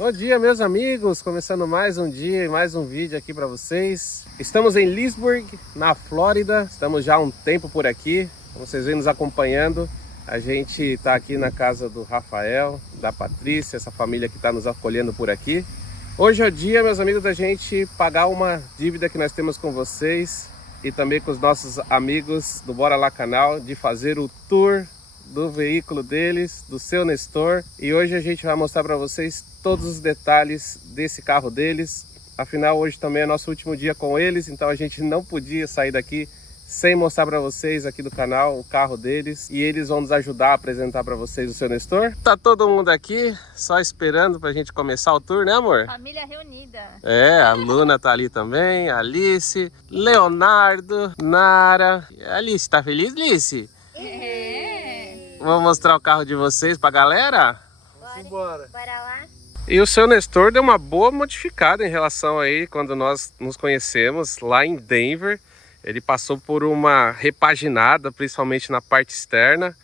Bom dia, meus amigos, começando mais um dia e mais um vídeo aqui para vocês. Estamos em Leesburg, na Flórida, estamos já há um tempo por aqui, como vocês vêm nos acompanhando. A gente está aqui na casa do Rafael, da Patrícia, essa família que está nos acolhendo por aqui. Hoje é o dia, meus amigos, da gente pagar uma dívida que nós temos com vocês e também com os nossos amigos do Bora Lá Canal, de fazer o tour do veículo deles, do seu Nestor. E hoje a gente vai mostrar para vocês todos os detalhes desse carro deles. Afinal, hoje também é nosso último dia com eles, então a gente não podia sair daqui sem mostrar para vocês aqui do canal o carro deles. E eles vão nos ajudar a apresentar para vocês o seu Nestor. Tá todo mundo aqui, só esperando pra gente começar o tour, né, amor? Família reunida. É, a Luna tá ali também, a Alice, Leonardo, Nara. Alice, tá feliz, Alice? Vou mostrar o carro de vocês pra galera? Vamos embora. Bora lá. E o seu Nestor deu uma boa modificada em relação aí quando nós nos conhecemos lá em Denver. Ele passou por uma repaginada, principalmente na parte externa.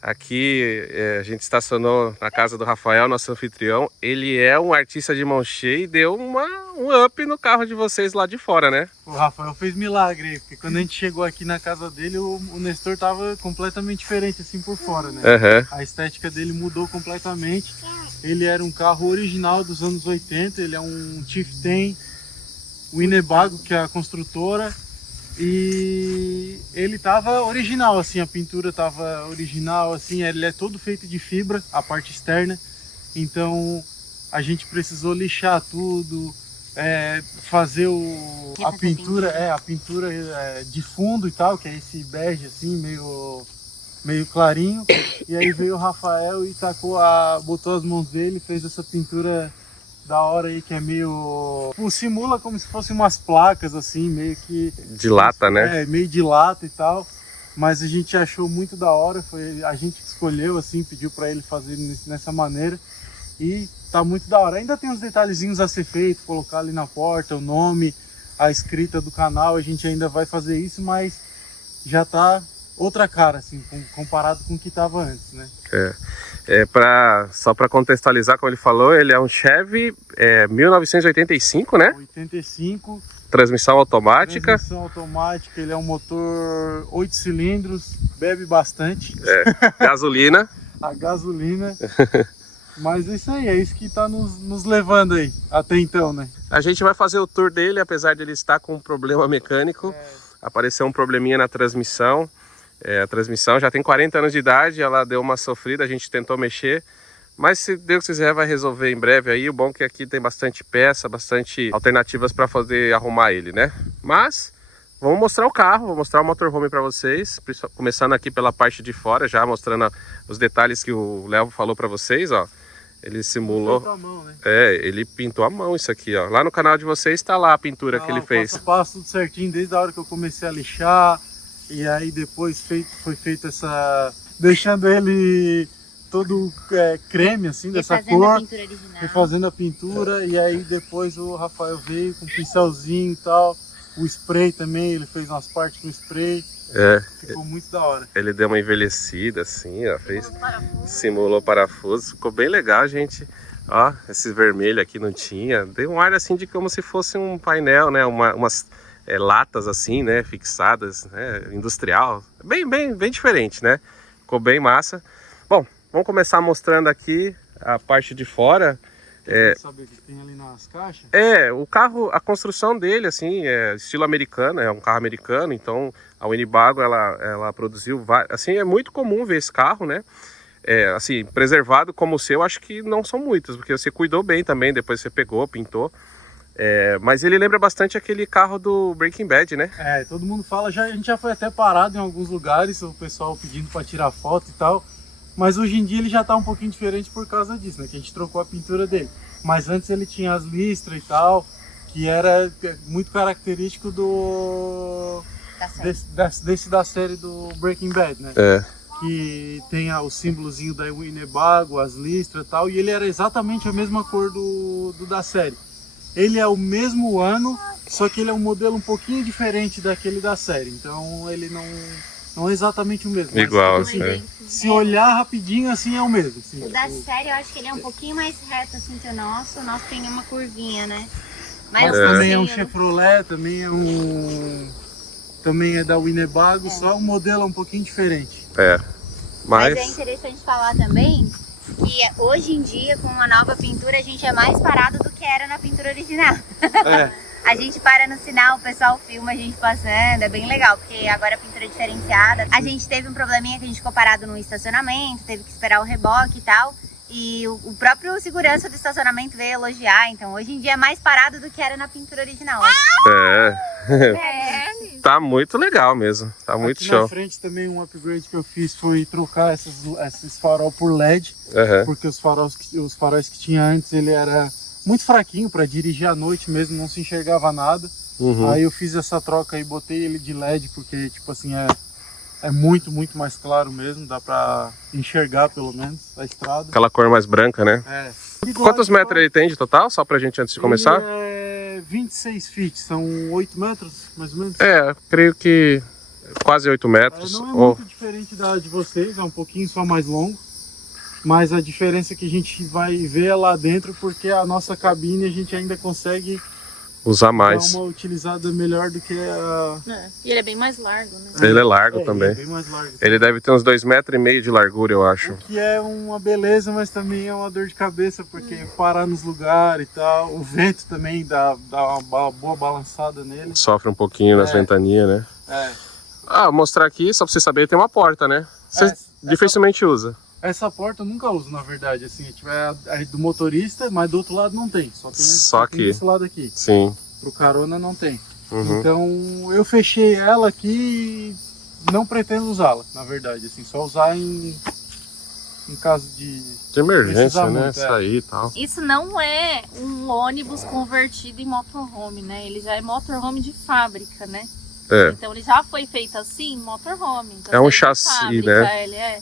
Aqui a gente estacionou na casa do Rafael, nosso anfitrião. Ele é um artista de mão cheia e deu um up no carro de vocês lá de fora, né? O Rafael fez milagre aí, porque quando a gente chegou aqui na casa dele, o Nestor tava completamente diferente assim por fora, né? Uhum. A estética dele mudou completamente. Ele era um carro original dos anos 80, ele é um Chieftain Winnebago, que é a construtora. E ele tava original, assim, a pintura tava original, assim, ele é todo feito de fibra, a parte externa. Então a gente precisou lixar tudo, fazer a pintura de fundo e tal, que é esse bege assim, meio clarinho. E aí veio o Rafael e botou as mãos dele, fez essa pintura da hora aí, que é meio... simula como se fossem umas placas assim, meio que... De lata, né? Meio de lata e tal. Mas a gente achou muito da hora, foi a gente que escolheu assim, pediu pra ele fazer nessa maneira. E tá muito da hora. Ainda tem uns detalhezinhos a ser feito, colocar ali na porta o nome, a escrita do canal, a gente ainda vai fazer isso, mas já tá outra cara, assim, comparado com o que tava antes, né? Só para contextualizar, como ele falou, ele é um Chevy 1985, né? 85. Transmissão automática. Transmissão automática, ele é um motor 8 cilindros, bebe bastante. Gasolina. A gasolina. Mas é isso aí, é isso que tá nos levando aí, até então, né? A gente vai fazer o tour dele, apesar de ele estar com um problema mecânico. Apareceu um probleminha na transmissão. A transmissão já tem 40 anos de idade, ela deu uma sofrida, a gente tentou mexer, mas se Deus quiser vai resolver em breve aí. O bom é que aqui tem bastante peça, bastante alternativas para poder arrumar ele, né? Mas vamos mostrar o carro, vou mostrar o motorhome para vocês, começando aqui pela parte de fora, já mostrando os detalhes que o Léo falou para vocês, ó. Ele simulou, mão, né? Ele pintou a mão isso aqui, ó. Lá no canal de vocês está lá a pintura que ele fez. Passo a passo, tudo certinho, desde a hora que eu comecei a lixar. E aí depois foi feito deixando ele todo creme assim, dessa cor, refazendo a pintura. E aí depois o Rafael veio com um pincelzinho e tal, o spray também, ele fez umas partes com spray. Ficou muito da hora. Ele deu uma envelhecida assim, ó, simulou parafuso, ficou bem legal, gente. Ó, esse vermelho aqui não tinha, deu um ar assim de como se fosse um painel, né, umas latas assim, né, fixadas, né, industrial, bem diferente, né, ficou bem massa. Bom, vamos começar mostrando aqui a parte de fora. Saber o que tem ali nas caixas? O carro, a construção dele, assim, é estilo americano, é um carro americano, então a Winnebago, ela produziu, assim, é muito comum ver esse carro, né, assim, preservado como o seu, acho que não são muitos, porque você cuidou bem também, depois você pegou, pintou. Mas ele lembra bastante aquele carro do Breaking Bad, né? Todo mundo fala, a gente já foi até parado em alguns lugares, o pessoal pedindo para tirar foto e tal. Mas hoje em dia ele já tá um pouquinho diferente por causa disso, né? Que a gente trocou a pintura dele. Mas antes ele tinha as listras e tal, que era muito característico da série do Breaking Bad, né? Que tem o símbolozinho da Winnebago, as listras e tal. E ele era exatamente a mesma cor da série. Ele é o mesmo ano, só que ele é um modelo um pouquinho diferente daquele da série. Então ele não não é exatamente o mesmo. mas, Igual, tipo é. se olhar rapidinho assim é o mesmo. Assim, O da tipo, série eu acho que ele é um pouquinho mais reto assim que o nosso. O nosso tem uma curvinha, né? mas Mais também é um fofinho. Chevrolet, também é da Winnebago, só o modelo é um pouquinho diferente. Mas é Mas interessante falar também que hoje em dia, com uma nova pintura, a gente é mais parado do que era na pintura original. É. A gente para no sinal, o pessoal filma a gente passando, é bem legal, porque agora a pintura é diferenciada. A gente teve um probleminha que a gente ficou parado no estacionamento, teve que esperar o reboque e tal. E o próprio segurança do estacionamento veio elogiar, então hoje em dia é mais parado do que era na pintura original. tá muito legal mesmo, tá muito Aqui show. na frente também um upgrade que eu fiz foi trocar esses farol por LED, Aham. porque os faróis que tinha antes ele era muito fraquinho para dirigir à noite mesmo, não se enxergava nada. Uhum. Aí eu fiz essa troca e botei ele de LED porque tipo assim é muito mais claro mesmo, dá para enxergar pelo menos a estrada. Aquela cor mais branca, né? É. Quantos metros ele tem de total, só pra gente antes de começar? Ele é 26 feet, são 8 metros mais ou menos. Creio que quase 8 metros. Não é ou- muito diferente da de vocês, é um pouquinho só mais longo. Mas a diferença que a gente vai ver é lá dentro, porque a nossa cabine a gente ainda consegue usar mais. dar uma utilizada melhor do que a... E ele é bem mais largo, né? Ele é largo Ele também. é bem mais largo. Ele deve ter uns 2,5 metros de largura, eu acho. O que é uma beleza, mas também é uma dor de cabeça, porque parar nos lugares e tal. O vento também dá uma boa balançada nele. Sofre um pouquinho nas ventanias, né? É. Vou mostrar aqui, só pra você saber, tem uma porta, né? Você dificilmente usa. Essa porta eu nunca uso, na verdade. Assim, tiver a do motorista, mas do outro lado não tem. Só Só tem aqui. desse lado aqui. Sim. Pro carona não tem. Uhum. Então eu fechei ela aqui e não pretendo usá-la, na verdade. Assim, só usar em caso de emergência, precisar né? muito, Sair e tal. Isso não é um ônibus convertido em motorhome, né? Ele já é motorhome de fábrica, né? É. Então ele já foi feito assim, motorhome. Então, É um de chassi, fábrica, né?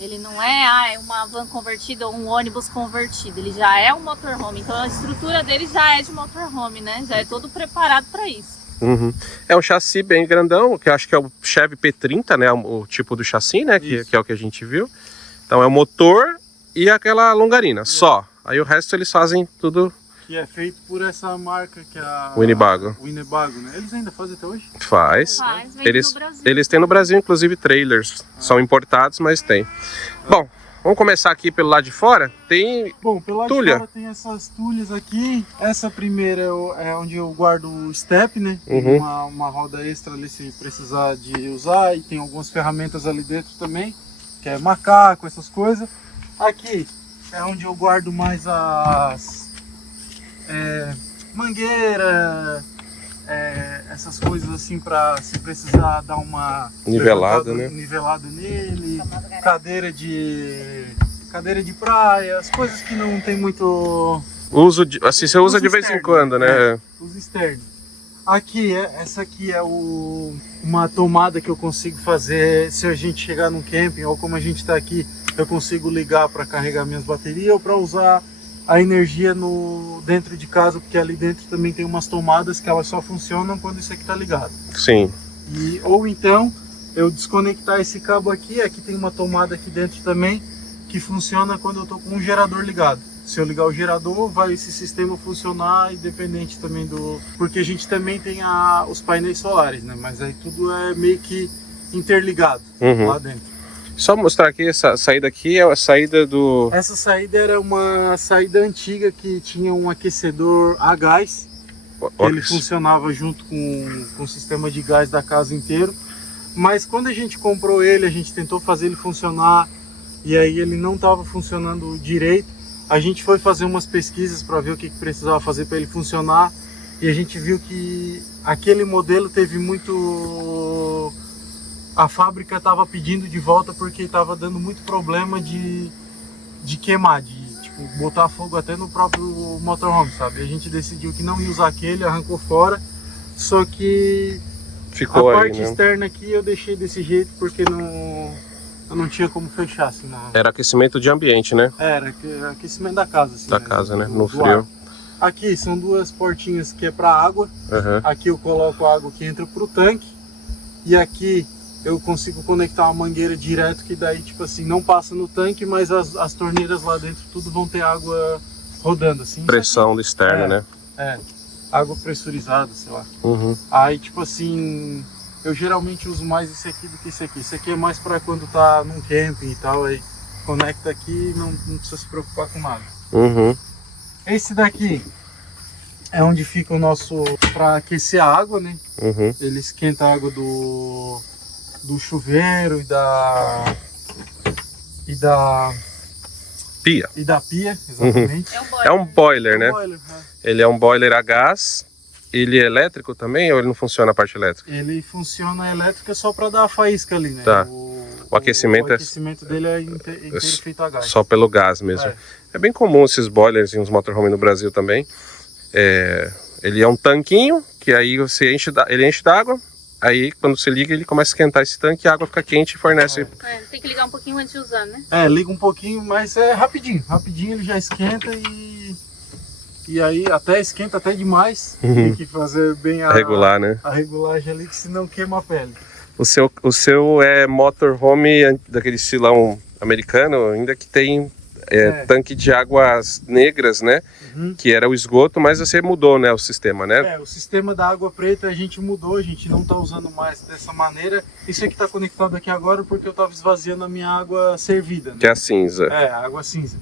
Ele não é uma van convertida ou um ônibus convertido. Ele já é um motorhome. Então a estrutura dele já é de motorhome, né? Já é todo preparado para isso. Uhum. É um chassi bem grandão, que eu acho que é o Chevy P30, né? O tipo do chassi, né? Que é o que a gente viu. Então é o motor e aquela longarina, só. Aí o resto eles fazem tudo. que é feito por essa marca que é a Winnebago. Winnebago, né? Eles ainda fazem até hoje? Faz. Vende Eles, no Brasil. eles têm no Brasil, inclusive, trailers. São importados, mas tem. Bom, vamos começar aqui pelo lado de fora. Tem Bom, pelo lado Tulha. de fora tem essas tulhas aqui. Essa primeira é onde eu guardo o step, né? Tem Uhum. uma roda extra ali se precisar de usar. E tem algumas ferramentas ali dentro também, que é macaco, essas coisas. Aqui é onde eu guardo mais as mangueira, essas coisas assim para se precisar dar uma Nivelada, né? nivelada nele, cadeira de praia, as coisas que não tem muito uso de, assim, você usa uso de vez em externo, quando, né? uso externo. Aqui, essa aqui é uma tomada que eu consigo fazer se a gente chegar num camping, ou como a gente está aqui, eu consigo ligar para carregar minhas baterias ou para usar a energia dentro de casa, porque ali dentro também tem umas tomadas que elas só funcionam quando isso aqui está ligado. Sim. Ou então eu desconectar esse cabo aqui tem uma tomada aqui dentro também que funciona quando eu estou com um gerador ligado. Se eu ligar o gerador, vai esse sistema funcionar, independente também porque a gente também tem os painéis solares, né? Mas aí tudo é meio que interligado lá dentro. Só mostrar aqui, essa saída aqui é a saída do... Essa saída era uma saída antiga que tinha um aquecedor a gás. Ele funcionava junto com o sistema de gás da casa inteiro. Mas quando a gente comprou ele, a gente tentou fazer ele funcionar e aí ele não estava funcionando direito. A gente foi fazer umas pesquisas para ver o que precisava fazer para ele funcionar e a gente viu que aquele modelo teve muito... A fábrica estava pedindo de volta porque estava dando muito problema de queimar, de tipo, botar fogo até no próprio motorhome, sabe? A gente decidiu que não ia usar aquele, arrancou fora, só que Ficou a aí, parte né? externa aqui eu deixei desse jeito porque eu não tinha como fechar, assim, Era aquecimento de ambiente, né? Era aquecimento da casa, assim, Da casa, né? No do frio. ar. Aqui são duas portinhas que é para água. Uhum. Aqui eu coloco a água que entra pro tanque. E aqui eu consigo conectar uma mangueira direto, que daí, tipo assim, não passa no tanque, mas as torneiras lá dentro tudo vão ter água rodando, assim. Pressão do externo, né? É, água pressurizada, sei lá. Uhum. Aí, tipo assim, eu geralmente uso mais esse aqui do que esse aqui. Esse aqui é mais pra quando tá num camping e tal, aí conecta aqui e não precisa se preocupar com nada. Uhum. Esse daqui é onde fica o nosso, pra aquecer a água, né? Uhum. Ele esquenta a água do chuveiro e da Pia. pia, exatamente. É um boiler, né? Boiler, né? Ele é um boiler a gás. Ele é elétrico também ou ele não funciona a parte elétrica? Ele funciona elétrica só para dar a faísca ali, né? Tá. O aquecimento o aquecimento dele é inteiro feito a gás. Só pelo gás mesmo. É bem comum esses boilers em uns motorhome no Brasil também. Ele é um tanquinho que aí você ele enche d'água. Aí quando você liga ele começa a esquentar esse tanque e a água fica quente e fornece. Tem que ligar um pouquinho antes de usar, né? Liga um pouquinho, mas é rapidinho. Rapidinho ele já esquenta e aí até esquenta até demais. Tem que fazer bem regular, né? A regulagem ali, que senão queima a pele. O seu é motorhome daquele estilão americano, ainda que tem tanque de águas negras, né? Uhum. Que era o esgoto, mas você mudou, né, o sistema, né? O sistema da água preta a gente mudou, a gente não está usando mais dessa maneira. Isso aqui está conectado aqui agora porque eu estava esvaziando a minha água servida, né? Que é a cinza. A água cinza.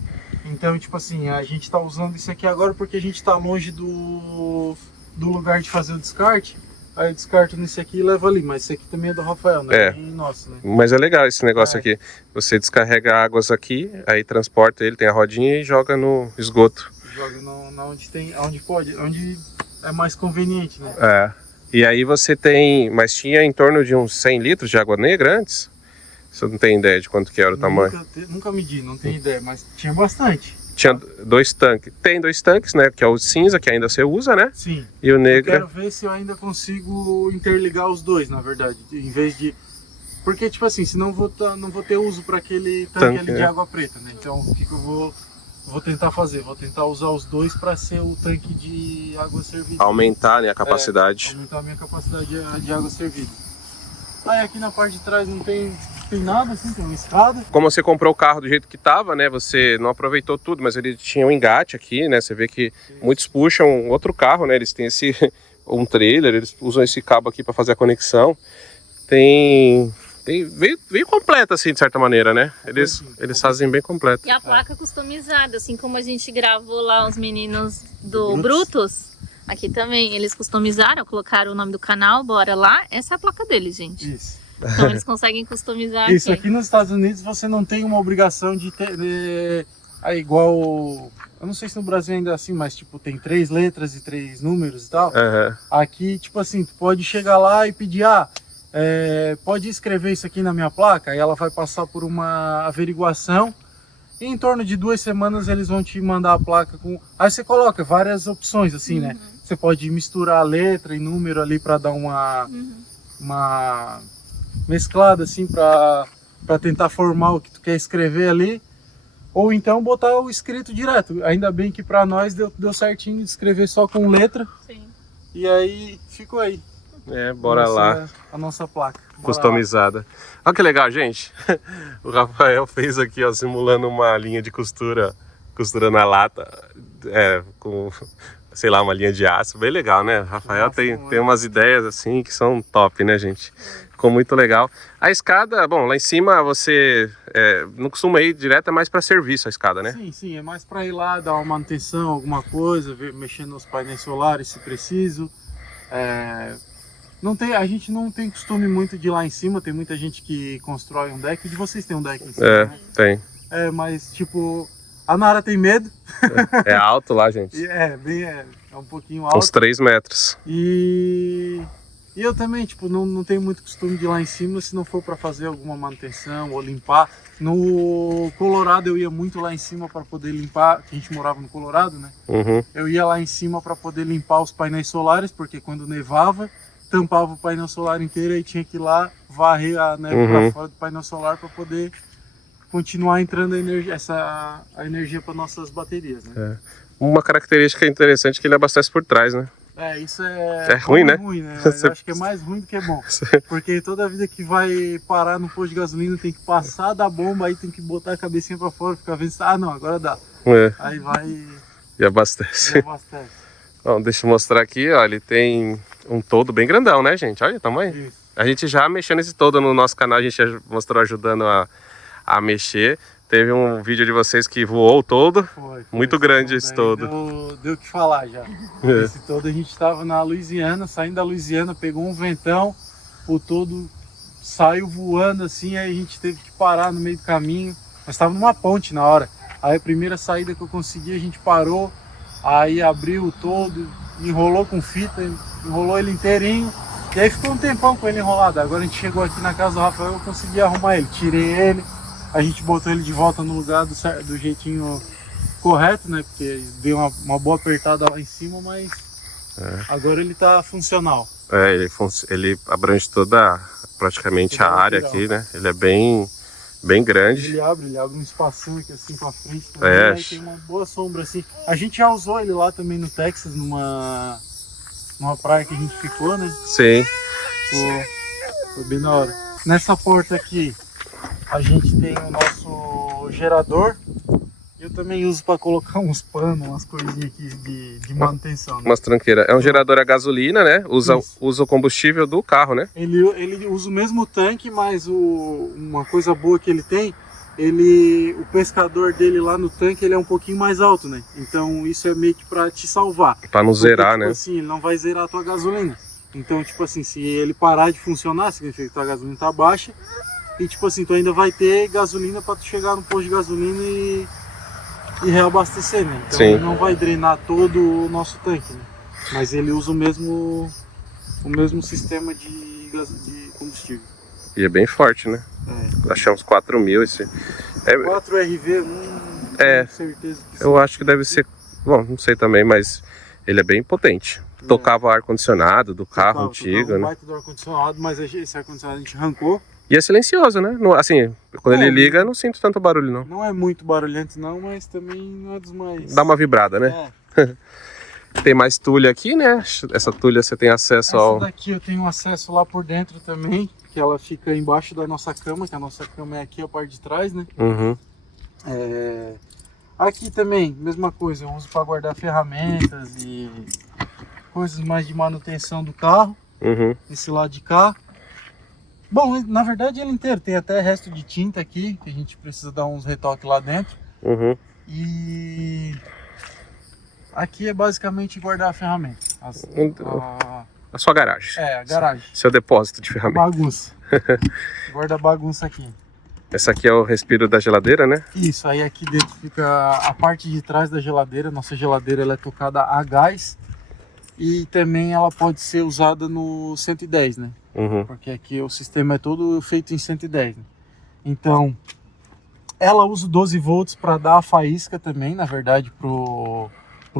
Então, tipo assim, a gente está usando isso aqui agora porque a gente está longe do lugar de fazer o descarte. Aí eu descarto nesse aqui e levo ali, mas esse aqui também é do Rafael, né? Nosso, né? Mas é legal esse negócio aqui. Você descarrega águas aqui, aí transporta ele, tem a rodinha e joga no esgoto. Joga onde pode, onde é mais conveniente, né? E aí você tem, mas tinha em torno de uns 100 litros de água negra antes? Você não tem ideia de quanto que era o tamanho? Nunca medi, não tenho ideia, mas tinha bastante. Tinha 2 tanques. Tem 2 tanques, né? Que é o cinza, que ainda você usa, né? Sim. E o negro. Eu quero ver se eu ainda consigo interligar os dois, na verdade. Em vez de... Porque, tipo assim, senão não vou ter uso para aquele tanque ali de água preta, né? Então, o que eu vou tentar fazer? Vou tentar usar os dois para ser o tanque de água servida. Aumentar, né, a capacidade. Aumentar a minha capacidade de água servida. Aí aqui na parte de trás não tem nada, assim, tem uma escada. Como você comprou o carro do jeito que tava, né, você não aproveitou tudo, mas ele tinha um engate aqui, né, você vê que muitos puxam outro carro, né, eles têm um trailer, eles usam esse cabo aqui para fazer a conexão. Veio completo, assim, de certa maneira, né, eles fazem bem completo. E a placa customizada, assim como a gente gravou lá os meninos do Brutus. Aqui também, eles customizaram, colocaram o nome do canal, bora lá. Essa é a placa deles, gente. Isso. Então eles conseguem customizar Isso, aqui nos Estados Unidos você não tem uma obrigação de ter... igual... Eu não sei se no Brasil ainda é assim, mas tipo, tem 3 letras e 3 números e tal. Uhum. Aqui, tipo assim, tu pode chegar lá e pedir, pode escrever isso aqui na minha placa, aí ela vai passar por uma averiguação. E em torno de 2 semanas eles vão te mandar a placa com... Aí você coloca várias opções, assim, né? Você pode misturar a letra e número ali para dar uma mesclada, assim, para tentar formar o que tu quer escrever ali. Ou então botar o escrito direto. Ainda bem que para nós deu certinho de escrever só com letra. Sim. E aí ficou aí. Bora lá. A nossa placa. Customizada. Olha que legal, gente. O Rafael fez aqui, ó, simulando uma linha de costura na lata, com, sei lá, uma linha de aço. Bem legal, né? O Rafael tem umas ideias assim que são top, né, gente? Ficou muito legal. A escada, bom, lá em cima você não costuma ir direto, é mais para serviço a escada, né? Sim, é mais para ir lá, dar uma manutenção, alguma coisa, mexer nos painéis solares se preciso. A gente não tem costume muito de ir lá em cima, tem muita gente que constrói um deck. De vocês tem um deck em cima, né? Tem. Mas tipo, a Nara tem medo. É alto lá, gente. É um pouquinho alto. Uns 3 metros. E eu também, tipo, não tenho muito costume de ir lá em cima se não for para fazer alguma manutenção ou limpar. No Colorado eu ia muito lá em cima para poder limpar, que a gente morava no Colorado, né? Uhum. Eu ia lá em cima para poder limpar os painéis solares, porque quando nevava, tampava o painel solar inteiro e tinha que ir lá varrer a neve para fora do painel solar para poder continuar entrando a energia para nossas baterias, né? Uma característica interessante é que ele abastece por trás, né? Isso é ruim, né? ruim, né? Mas eu acho que é mais ruim do que bom. Porque toda vida que vai parar no posto de gasolina tem que passar da bomba, aí tem que botar a cabecinha pra fora, ficar vendo, não, agora dá. Aí vai e abastece. e abastece. Bom, deixa eu mostrar aqui, ó, ele tem um toldo bem grandão, né, gente? Olha o tamanho. Isso. A gente já mexeu nesse toldo no nosso canal, a gente já mostrou ajudando a mexer. Teve um vídeo de vocês que voou o toldo. Foi, muito grande esse toldo. Deu o que falar já. Esse toldo a gente estava na Louisiana, saindo da Louisiana, pegou um ventão, o toldo saiu voando assim, aí a gente teve que parar no meio do caminho. Nós estávamos numa ponte na hora. Aí a primeira saída que eu consegui, a gente parou, aí abriu o toldo, enrolou com fita, enrolou ele inteirinho. E aí ficou um tempão com ele enrolado. Agora a gente chegou aqui na casa do Rafael, eu consegui arrumar ele, tirei ele. A gente botou ele de volta no lugar do jeitinho correto, né? Porque deu uma boa apertada lá em cima, mas agora ele tá funcional. Ele abrange praticamente a área aqui, né? Ele é bem grande. Ele abre um espacinho aqui assim pra frente também, aí tem uma boa sombra assim. A gente já usou ele lá também no Texas, numa praia que a gente ficou, né? Sim. Foi bem da hora. Nessa porta aqui, a gente tem o nosso gerador. Eu também uso para colocar uns panos, umas coisinhas aqui de manutenção. Né? Umas tranqueiras. É um gerador a gasolina, né? Usa o combustível do carro, né? Ele usa o mesmo tanque, mas uma coisa boa que ele tem, o pescador dele lá no tanque, ele é um pouquinho mais alto, né? Então isso é meio que para te salvar. Para não zerar, tipo né? Assim, ele não vai zerar a tua gasolina. Então, tipo assim, se ele parar de funcionar, significa que tua gasolina tá baixa. E tipo assim, tu ainda vai ter gasolina para tu chegar no posto de gasolina e reabastecer, né? Então ele não vai drenar todo o nosso tanque, né? Mas ele usa o mesmo sistema de combustível. E é bem forte, né? Achei uns 4.000 esse. 4RV, não tenho certeza que eu acho que deve ser. Bom, não sei também, mas ele é bem potente. Tocava o ar-condicionado do carro antigo, né? Baita do ar-condicionado, mas esse ar-condicionado a gente arrancou. E é silencioso, né? Assim, quando ele liga, eu não sinto tanto barulho, não. Não é muito barulhento, não, mas também não é dos mais... Dá uma vibrada, né? Tem mais tulha aqui, né? Essa tulha você tem acesso ao... Essa daqui eu tenho acesso lá por dentro também, que ela fica embaixo da nossa cama, que a nossa cama é aqui, a parte de trás, né? Uhum. Aqui também, mesma coisa, eu uso para guardar ferramentas e coisas mais de manutenção do carro. Uhum. Esse lado de cá. Bom, na verdade ele inteiro, tem até resto de tinta aqui, que a gente precisa dar uns retoques lá dentro. Uhum. E aqui é basicamente guardar a ferramenta. A sua garagem. A garagem. Seu depósito de ferramentas. Bagunça. Guarda a bagunça aqui. Essa aqui é o respiro da geladeira, né? Isso, aí aqui dentro fica a parte de trás da geladeira. Nossa geladeira ela é tocada a gás. E também ela pode ser usada no 110, né? Uhum. Porque aqui o sistema é todo feito em 110, né? Então, ela usa 12 volts para dar a faísca também, na verdade, pro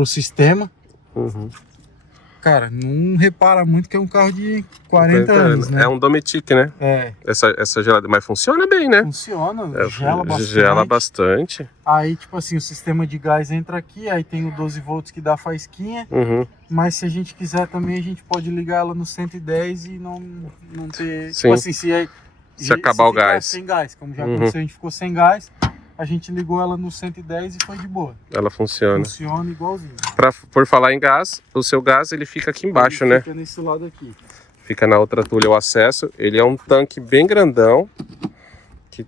sistema. Uhum. Cara, não repara muito que é um carro de 40 anos, né? É um Dometic, né? Essa geladeira, mas funciona bem, né? Funciona, gela bastante. Gela bastante. Aí, tipo assim, o sistema de gás entra aqui, aí tem o 12 volts que dá a faísquinha. Uhum. Mas se a gente quiser também, a gente pode ligar ela no 110 e não ter... Sim. Tipo assim, se acabar o gás. Sem gás, como já aconteceu, a gente ficou sem gás. A gente ligou ela no 110 e foi de boa. Ela funciona. Funciona igualzinho. Por falar em gás, o seu gás ele fica aqui embaixo, ele né? Fica nesse lado aqui. Fica na outra tulha o acesso. Ele é um tanque bem grandão.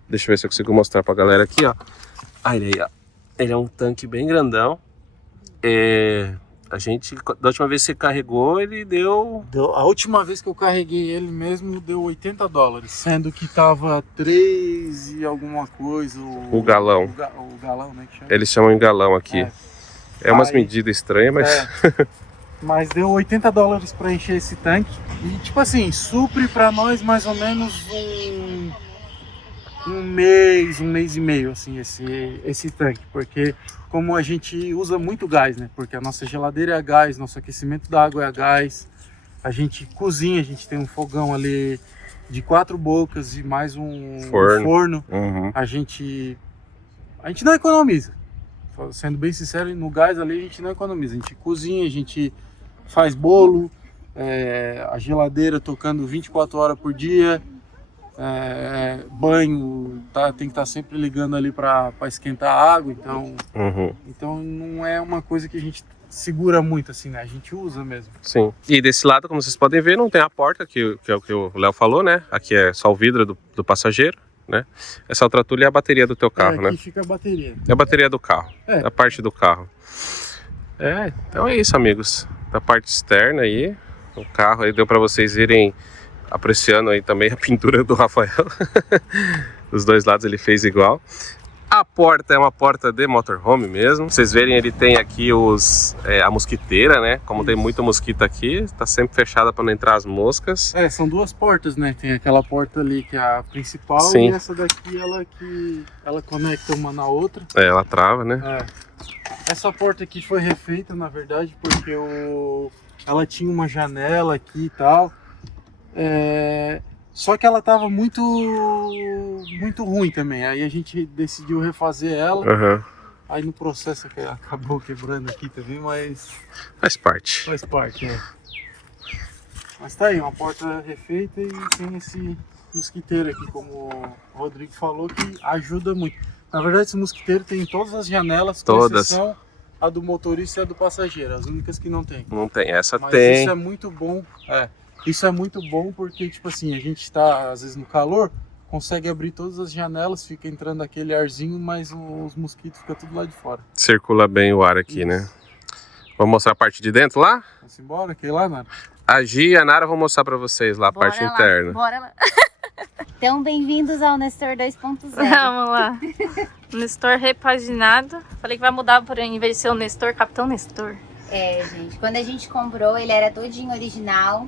Deixa eu ver se eu consigo mostrar pra galera aqui, ó. Aí, ó. Ele é um tanque bem grandão. A gente, da última vez que você carregou, ele deu... A última vez que eu carreguei ele mesmo deu $80, sendo que tava 3 e alguma coisa. O galão. O galão, né? Que chama? Eles chamam em galão aqui. É umas medidas estranhas, mas... Mas deu $80 para encher esse tanque. E tipo assim, supre para nós mais ou menos um mês e meio, assim, esse tanque. Porque como a gente usa muito gás, né? Porque a nossa geladeira é a gás, nosso aquecimento da água é a gás. A gente cozinha, a gente tem um fogão ali de 4 bocas e mais um forno. Uhum. A gente não economiza. Sendo bem sincero, no gás ali a gente não economiza. A gente cozinha, a gente faz bolo, a geladeira tocando 24 horas por dia, banho, tem que estar sempre ligando ali para esquentar a água, então não é uma coisa que a gente segura muito assim, né? A gente usa mesmo. Sim. E desse lado, como vocês podem ver, não tem a porta, que é o que o Léo falou, né? Aqui é só o vidro do passageiro, né? Essa outra tulha é a bateria do teu carro, né? Aqui fica a bateria. É a bateria do carro, É. a parte do carro. Então é isso, amigos. Da parte externa aí, o carro aí deu para vocês irem apreciando aí também a pintura do Rafael. Dos dois lados ele fez igual. A porta é uma porta de motorhome mesmo. Vocês verem, ele tem aqui a mosquiteira, né? Como tem muito mosquito aqui, tá sempre fechada para não entrar as moscas. São duas portas, né? Tem aquela porta ali que é a principal. Sim. E essa daqui, ela conecta uma na outra. Ela trava, né? Essa porta aqui foi refeita, na verdade, porque ela tinha uma janela aqui e tal. Só que ela tava muito ruim também. Aí a gente decidiu refazer ela. Uhum. Aí no processo acabou quebrando aqui também, mas Faz parte. faz parte, Mas tá aí, uma porta refeita e tem esse mosquiteiro aqui, como o Rodrigo falou, que ajuda muito. Na verdade, esse mosquiteiro tem em todas as janelas, com Todas. exceção a do motorista e a do passageiro, as únicas que não tem. Não tem, essa Mas tem. isso é muito bom. Isso é muito bom porque, tipo assim, a gente tá, às vezes, no calor, consegue abrir todas as janelas, fica entrando aquele arzinho, mas os mosquitos ficam tudo lá de fora. Circula bem o ar aqui, né? Vamos mostrar a parte de dentro lá? Vamos embora, quer ir lá, Nara? A Gi e a Nara vão mostrar pra vocês lá a Bora parte lá, interna. Bora lá. Então, bem-vindos ao Nestor 2.0. Vamos lá. Nestor repaginado. Falei que vai mudar, porém, em vez de ser o Nestor, Capitão Nestor. Gente, quando a gente comprou, ele era todinho original.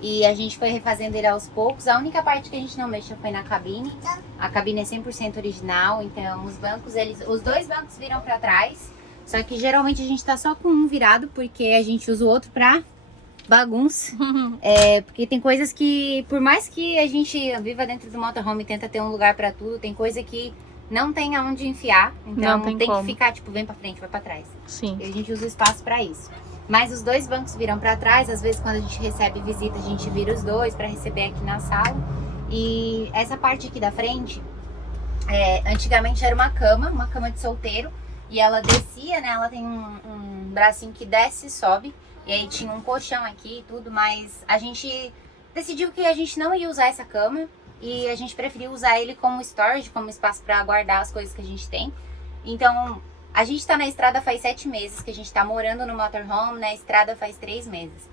E a gente foi refazendo ele aos poucos. A única parte que a gente não mexeu foi na cabine. A cabine é 100% original, então os bancos, os dois bancos viram pra trás. Só que geralmente a gente tá só com um virado, porque a gente usa o outro pra bagunça. Porque tem coisas que, por mais que a gente viva dentro do motorhome e tenta ter um lugar pra tudo, tem coisa que não tem aonde enfiar. Então Não tem tem como. que ficar, tipo, vem pra frente, vai pra trás. Sim. E a gente usa o espaço pra isso. Mas os dois bancos viram pra trás. Às vezes, quando a gente recebe visita, a gente vira os dois pra receber aqui na sala. E essa parte aqui da frente, antigamente era uma cama de solteiro. E ela descia, né? Ela tem um bracinho que desce e sobe. E aí tinha um colchão aqui e tudo. Mas a gente decidiu que a gente não ia usar essa cama. E a gente preferiu usar ele como storage, como espaço pra guardar as coisas que a gente tem. Então, a gente tá na estrada faz 7 meses, que a gente tá morando no motorhome, na estrada faz 3 meses.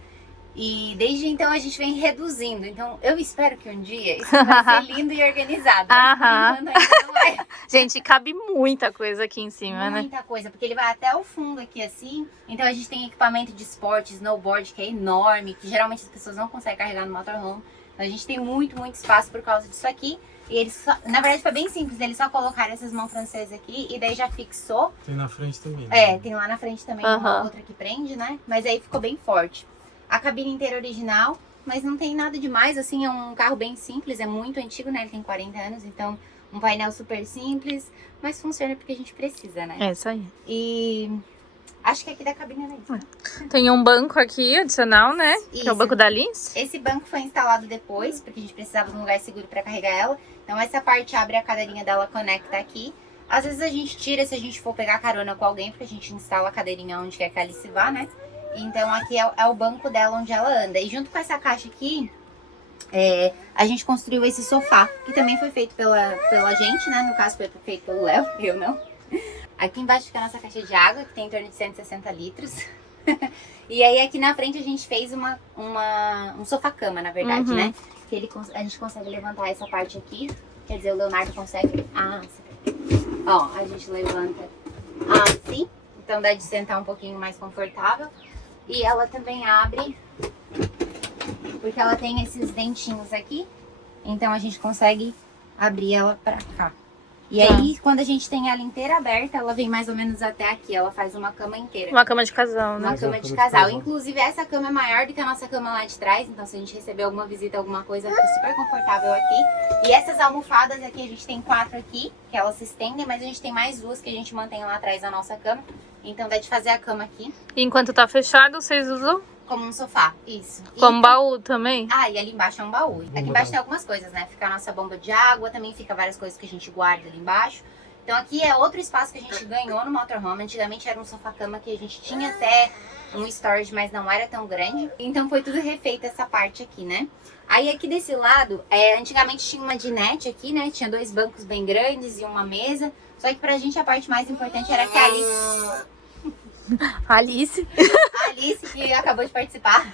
E desde então a gente vem reduzindo. Então eu espero que um dia isso vai ser lindo e organizado. Mas por enquanto ainda não é. Gente, cabe muita coisa aqui em cima, né? Muita coisa, porque ele vai até o fundo aqui assim. Então a gente tem equipamento de esporte, snowboard, que é enorme, que geralmente as pessoas não conseguem carregar no motorhome. Então a gente tem muito espaço por causa disso aqui. E eles na verdade foi bem simples, eles só colocaram essas mãos francesas aqui e daí já fixou. Tem na frente também. Né? Tem lá na frente também uma outra que prende, né? Mas aí ficou bem forte. A cabine inteira original, mas não tem nada demais, assim, é um carro bem simples, é muito antigo, né? Ele tem 40 anos, então um painel super simples, mas funciona porque a gente precisa, né? É isso aí. E acho que aqui da cabine era isso. Tem um banco aqui adicional, né? Que é o Isso. banco da Lins. Esse banco foi instalado depois, porque a gente precisava de um lugar seguro para carregar ela. Então essa parte abre a cadeirinha dela, conecta aqui. Às vezes a gente tira se a gente for pegar carona com alguém, porque a gente instala a cadeirinha onde quer que ela se vá, né? Então aqui é o banco dela onde ela anda. E junto com essa caixa aqui, a gente construiu esse sofá, que também foi feito pela gente, né? No caso foi feito pelo Léo, eu não. Aqui embaixo fica a nossa caixa de água, que tem em torno de 160 litros. E aí aqui na frente a gente fez um sofá-cama, na verdade, né? Que a gente consegue levantar essa parte aqui. Quer dizer, o Leonardo consegue. Ó, a gente levanta assim. Então dá de sentar um pouquinho mais confortável. E ela também abre, porque ela tem esses dentinhos aqui. Então a gente consegue abrir ela pra cá. E aí, quando a gente tem ela inteira aberta, ela vem mais ou menos até aqui. Ela faz uma cama inteira. Uma cama de casal, né? Uma cama de casal. Inclusive, essa cama é maior do que a nossa cama lá de trás. Então, se a gente receber alguma visita, alguma coisa, fica super confortável aqui. E essas almofadas aqui, a gente tem 4 aqui, que elas se estendem. Mas a gente tem mais 2 que a gente mantém lá atrás da nossa cama. Então, dá de fazer a cama aqui. E enquanto tá fechado, vocês usam Como um sofá, isso. Como baú também? Ah, e ali embaixo é um baú. Aqui embaixo tem algumas coisas, né? Fica a nossa bomba de água, também fica várias coisas que a gente guarda ali embaixo. Então aqui é outro espaço que a gente ganhou no motorhome. Antigamente era um sofá-cama que a gente tinha até um storage, mas não era tão grande. Então foi tudo refeito essa parte aqui, né? Aí aqui desse lado, antigamente tinha uma dinette aqui, né? Tinha 2 bancos bem grandes e uma mesa. Só que pra gente a parte mais importante era que a Alice. A Alice, que acabou de participar,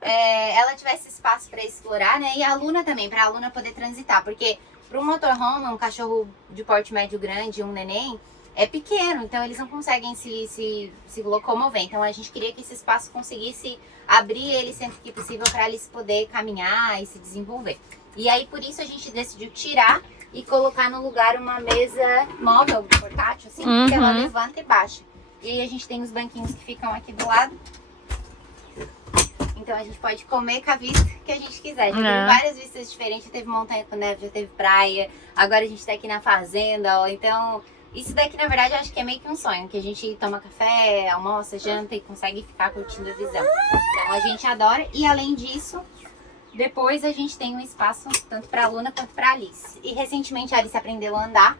ela tivesse espaço para explorar, né? E a Luna também, para a Luna poder transitar. Porque para um motorhome, um cachorro de porte médio grande, um neném, é pequeno. Então eles não conseguem se locomover. Então a gente queria que esse espaço conseguisse abrir ele sempre que possível para a Alice poder caminhar e se desenvolver. E aí por isso a gente decidiu tirar e colocar no lugar uma mesa móvel, portátil, assim, que ela levanta e baixa. E aí a gente tem os banquinhos que ficam aqui do lado. Então a gente pode comer com a vista que a gente quiser. Já teve várias vistas diferentes. Já teve montanha com neve, já teve praia. Agora a gente tá aqui na fazenda, ó. Então isso daqui na verdade eu acho que é meio que um sonho. Que a gente toma café, almoça, janta e consegue ficar curtindo a visão. Então a gente adora. E além disso, depois a gente tem um espaço tanto pra Luna quanto pra Alice. E recentemente a Alice aprendeu a andar.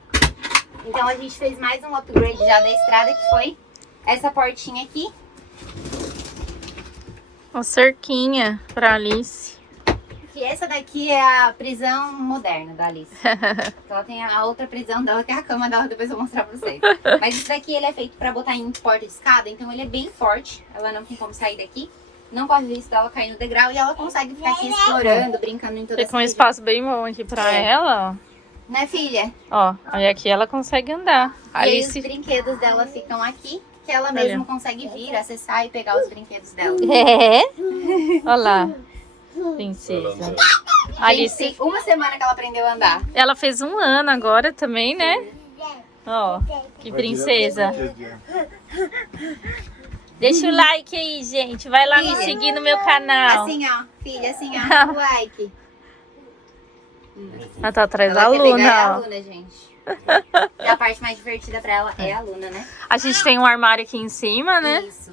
Então a gente fez mais um upgrade já da estrada, que foi essa portinha aqui. Uma cerquinha pra Alice. Que essa daqui é a prisão moderna da Alice. Ela tem a outra prisão dela, que é a cama dela, depois eu vou mostrar pra vocês. Mas esse daqui ele é feito pra botar em porta de escada, então ele é bem forte. Ela não tem como sair daqui. Não corre risco dela cair no degrau e ela consegue ficar aqui explorando, brincando em toda essa Fica um região. espaço bem bom aqui pra ela, ó. Né, filha? Ó, aí aqui ela consegue andar. E aí Alice. os brinquedos dela ficam aqui, que ela mesma consegue vir, acessar e pegar os brinquedos dela. É? Olha lá. Princesa. Alice, Alice, tem uma semana que ela aprendeu a andar. ela fez 1 ano agora também, né? Ó, que princesa. Deixa o like aí, gente. Vai lá me seguir no meu canal. Assim, ó, filha, assim, ó, o like. Ela tá atrás da Ela quer pegar a Luna, ó. Luna, gente. E a parte mais divertida pra ela é a Luna, né? A gente tem um armário aqui em cima, né? Isso.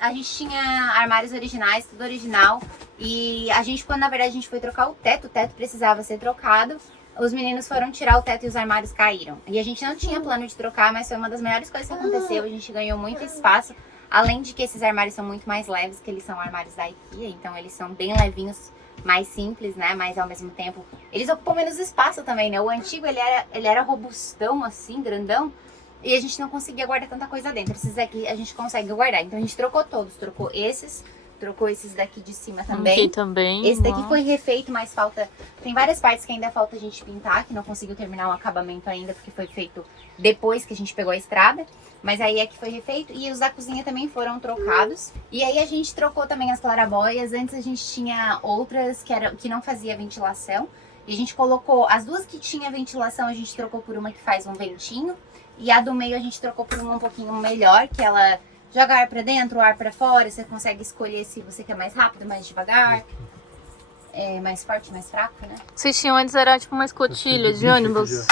A gente tinha armários originais, tudo original. E a gente, quando na verdade a gente foi trocar o teto precisava ser trocado. Os meninos foram tirar o teto e os armários caíram. E a gente não tinha plano de trocar, mas foi uma das melhores coisas que aconteceu. A gente ganhou muito espaço. Além de que esses armários são muito mais leves, que eles são armários da IKEA. Então eles são bem levinhos, mais simples, né? Mas ao mesmo tempo, eles ocupam menos espaço também, né? O antigo, ele era robustão, assim, grandão. E a gente não conseguia guardar tanta coisa dentro. Esses aqui a gente consegue guardar. Então a gente trocou todos. Trocou esses daqui de cima também. Aqui também. Esse daqui foi refeito, mas falta... Tem várias partes que ainda falta a gente pintar, que não conseguiu terminar o acabamento ainda, porque foi feito depois que a gente pegou a estrada. Mas aí é que foi refeito. E os da cozinha também foram trocados. E aí a gente trocou também as clarabóias. Antes a gente tinha outras que não fazia ventilação. E a gente colocou... As duas que tinha ventilação, a gente trocou por uma que faz um ventinho. E a do meio a gente trocou por uma um pouquinho melhor, que ela joga ar pra dentro, ar pra fora. Você consegue escolher se você quer mais rápido, mais devagar. Mais forte, mais fraco, né? Vocês tinham antes, era tipo uma escotilha de ônibus.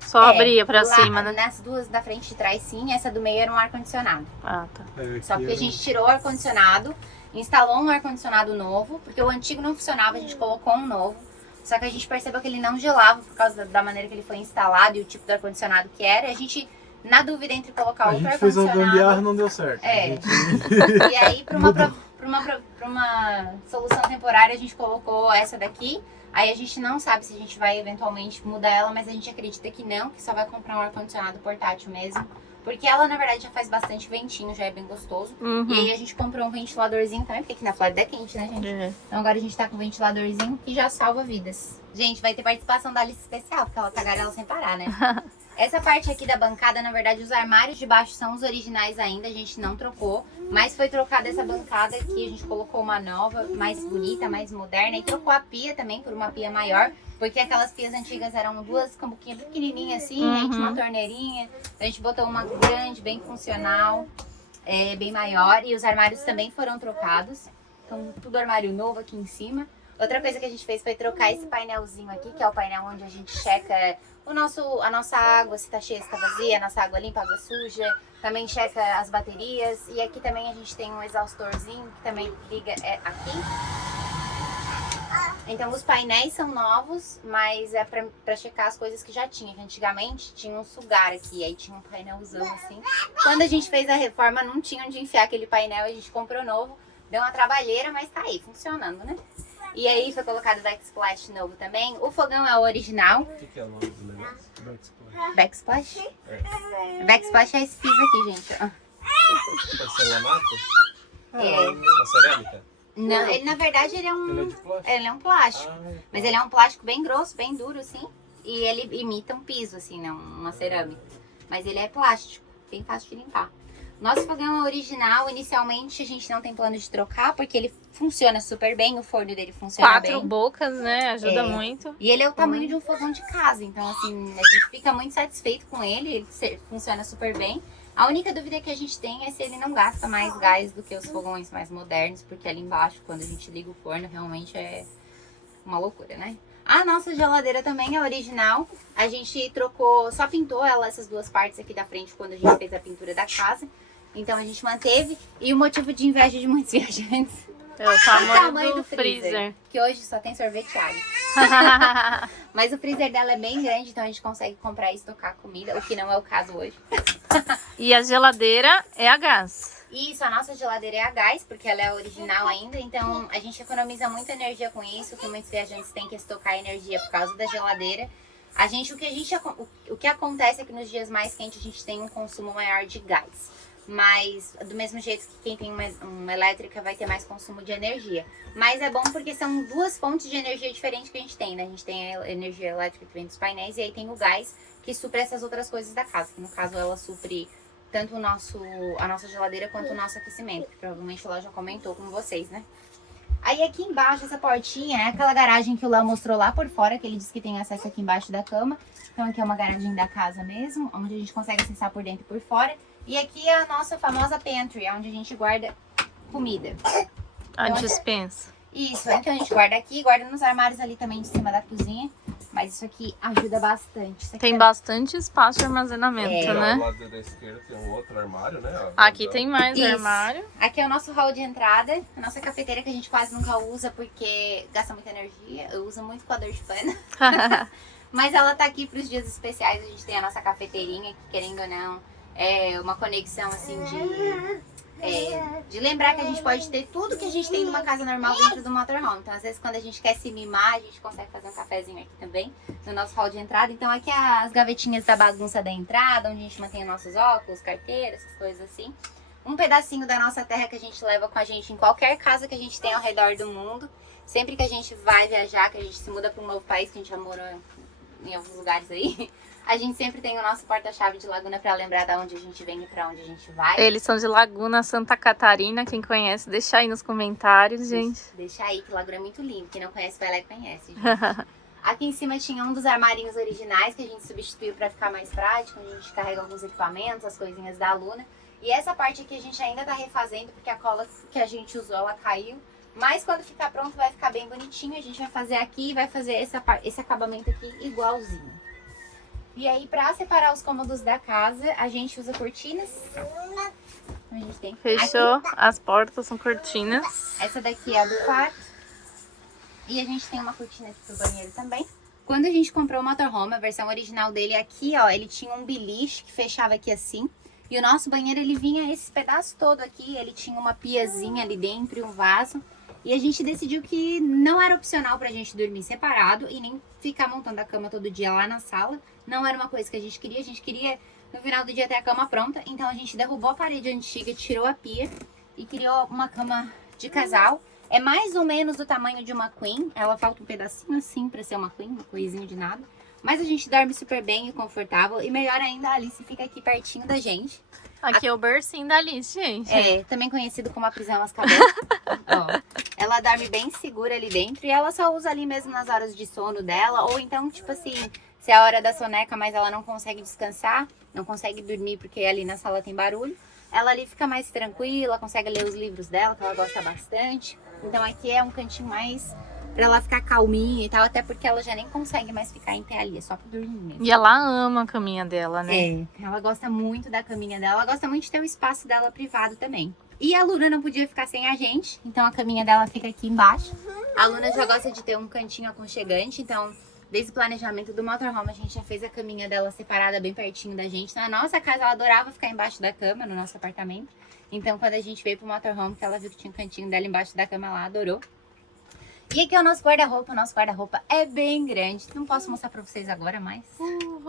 Só abria pra lá, cima, né? Nas duas da frente e de trás, sim. Essa do meio era um ar-condicionado. Ah, tá. Só que a gente tirou o ar-condicionado, instalou um ar-condicionado novo, porque o antigo não funcionava, a gente colocou um novo. Só que a gente percebeu que ele não gelava por causa da maneira que ele foi instalado e o tipo de ar-condicionado que era. E a gente, na dúvida entre colocar outro A gente fez uma ar-condicionado... gambiarra, não deu certo. E aí, pra uma solução temporária, a gente colocou essa daqui. Aí a gente não sabe se a gente vai eventualmente mudar ela, mas a gente acredita que não, que só vai comprar um ar-condicionado portátil mesmo. Porque ela, na verdade, já faz bastante ventinho, já é bem gostoso. E aí a gente comprou um ventiladorzinho também, porque aqui na Flórida é quente, né, gente? Então agora a gente tá com um ventiladorzinho que já salva vidas. Gente, vai ter participação da Alice especial, porque ela tagarela sem parar, né? Essa parte aqui da bancada, na verdade, os armários de baixo são os originais ainda, a gente não trocou. Mas foi trocada essa bancada aqui, a gente colocou uma nova, mais bonita, mais moderna. E trocou a pia também por uma pia maior, porque aquelas pias antigas eram duas cambuquinhas pequenininhas assim, a gente uma torneirinha. A gente botou uma grande, bem funcional, bem maior. E os armários também foram trocados. Então tudo armário novo aqui em cima. Outra coisa que a gente fez foi trocar esse painelzinho aqui, que é o painel onde a gente checa a nossa água, se tá cheia, se tá vazia, a nossa água limpa, água suja. Também checa as baterias. E aqui também a gente tem um exaustorzinho que também liga aqui. Então os painéis são novos, mas é pra checar as coisas que já tinha. Que antigamente tinha um sugar aqui, aí tinha um painelzão assim. Quando a gente fez a reforma não tinha onde enfiar aquele painel, a gente comprou novo. Deu uma trabalheira, mas tá aí, funcionando, né? E aí foi colocado o backsplash novo também. O fogão é o original. O que é o nome do negócio? Backsplash? Backsplash é esse piso aqui, gente. Ó. Porcelanato? É. Uma cerâmica? Não, ele na verdade ele é Ele é de plástico? Ele é um plástico. Mas ele é um plástico bem grosso, bem duro, assim. E ele imita um piso, assim, não uma cerâmica. Mas ele é plástico, bem fácil de limpar. Nosso fogão é original, inicialmente a gente não tem plano de trocar, porque ele funciona super bem, o forno dele funciona 4 bem. bocas, né? Ajuda muito. E ele é o tamanho de um fogão de casa, então assim, a gente fica muito satisfeito com ele funciona super bem. A única dúvida que a gente tem é se ele não gasta mais gás do que os fogões mais modernos, porque ali embaixo, quando a gente liga o forno, realmente é uma loucura, né? A nossa geladeira também é original. A gente trocou, só pintou ela, essas duas partes aqui da frente, quando a gente fez a pintura da casa. Então a gente manteve. E o motivo de inveja de muitos viajantes É o tamanho do freezer. que hoje só tem sorvete e água. Mas o freezer dela é bem grande, então a gente consegue comprar e estocar comida, o que não é o caso hoje. E a geladeira é a gás. Isso, a nossa geladeira é a gás, porque ela é original ainda, então a gente economiza muita energia com isso, que muitos viajantes têm que estocar energia por causa da geladeira. O que acontece é que nos dias mais quentes a gente tem um consumo maior de gás. Mas do mesmo jeito que quem tem uma elétrica vai ter mais consumo de energia. Mas é bom porque são duas fontes de energia diferentes que a gente tem, né? A gente tem a energia elétrica que vem dos painéis e aí tem o gás que supre essas outras coisas da casa. Que no caso ela supre tanto a nossa geladeira quanto o nosso aquecimento. Que provavelmente ela já comentou com vocês, né? Aí aqui embaixo, essa portinha é aquela garagem que o Léo mostrou lá por fora, que ele disse que tem acesso aqui embaixo da cama. Então aqui é uma garagem da casa mesmo, onde a gente consegue acessar por dentro e por fora. E aqui é a nossa famosa pantry, onde a gente guarda comida. A dispensa. Isso, então a gente guarda aqui, guarda nos armários ali também de cima da cozinha. Mas isso aqui ajuda bastante. Isso aqui Tem bastante espaço de armazenamento, né? Do lado da esquerda tem um outro armário, né? Aqui tem mais Isso. armário. Aqui é o nosso hall de entrada, a nossa cafeteira que a gente quase nunca usa porque gasta muita energia. Eu uso muito coador de pano. Mas ela tá aqui para os dias especiais, a gente tem a nossa cafeteirinha, que querendo ou não, é uma conexão assim de lembrar que a gente pode ter tudo que a gente tem numa casa normal dentro do motorhome. Então às vezes quando a gente quer se mimar, a gente consegue fazer um cafezinho aqui também, no nosso hall de entrada. Então aqui é as gavetinhas da bagunça da entrada, onde a gente mantém os nossos óculos, carteiras, essas coisas assim. Um pedacinho da nossa terra que a gente leva com a gente em qualquer casa que a gente tem ao redor do mundo. Sempre que a gente vai viajar, que a gente se muda para um novo país, que a gente já morou em alguns lugares aí, a gente sempre tem o nosso porta-chave de Laguna para lembrar de onde a gente vem e para onde a gente vai. Eles são de Laguna, Santa Catarina. Quem conhece, deixa aí nos comentários, gente. Deixa aí, que Laguna é muito lindo. Quem não conhece, vai lá e conhece, gente. Aqui em cima tinha um dos armarinhos originais que a gente substituiu para ficar mais prático. A gente carrega alguns equipamentos, as coisinhas da Luna. E essa parte aqui a gente ainda tá refazendo, porque a cola que a gente usou, ela caiu. Mas quando ficar pronto vai ficar bem bonitinho. A gente vai fazer aqui e vai fazer esse acabamento aqui igualzinho. E aí, pra separar os cômodos da casa, a gente usa cortinas. A gente tem Fechou. aqui. As portas são cortinas. Essa daqui é a do quarto. E a gente tem uma cortina aqui pro banheiro também. Quando a gente comprou o motorhome, a versão original dele aqui, ó, ele tinha um beliche que fechava aqui assim. E o nosso banheiro, ele vinha esse pedaço todo aqui. Ele tinha uma piazinha ali dentro e um vaso. E a gente decidiu que não era opcional pra gente dormir separado e nem ficar montando a cama todo dia lá na sala. Não era uma coisa que a gente queria no final do dia ter a cama pronta. Então a gente derrubou a parede antiga, tirou a pia e criou uma cama de casal. É mais ou menos do tamanho de uma queen. Ela falta um pedacinho assim pra ser uma queen, uma coisinha de nada. Mas a gente dorme super bem e confortável. E melhor ainda, a Alice fica aqui pertinho da gente. Aqui é o bercinho da Alice, gente. É, também conhecido como a prisão Azkaban. Ó, ela dorme bem segura ali dentro e ela só usa ali mesmo nas horas de sono dela. Ou então, tipo assim, se é a hora da soneca, mas ela não consegue descansar, não consegue dormir porque ali na sala tem barulho, ela ali fica mais tranquila, consegue ler os livros dela, que ela gosta bastante. Então aqui é um cantinho mais pra ela ficar calminha e tal, até porque ela já nem consegue mais ficar em pé ali, é só pra dormir mesmo. E ela ama a caminha dela, né? É, ela gosta muito da caminha dela, ela gosta muito de ter o espaço dela privado também. E a Luna não podia ficar sem a gente, então a caminha dela fica aqui embaixo. A Luna já gosta de ter um cantinho aconchegante, então desde o planejamento do motorhome a gente já fez a caminha dela separada bem pertinho da gente. Na nossa casa ela adorava ficar embaixo da cama, no nosso apartamento. Então quando a gente veio pro motorhome, que ela viu que tinha um cantinho dela embaixo da cama, ela adorou. E aqui é o nosso guarda-roupa é bem grande. Não posso mostrar pra vocês agora, mas...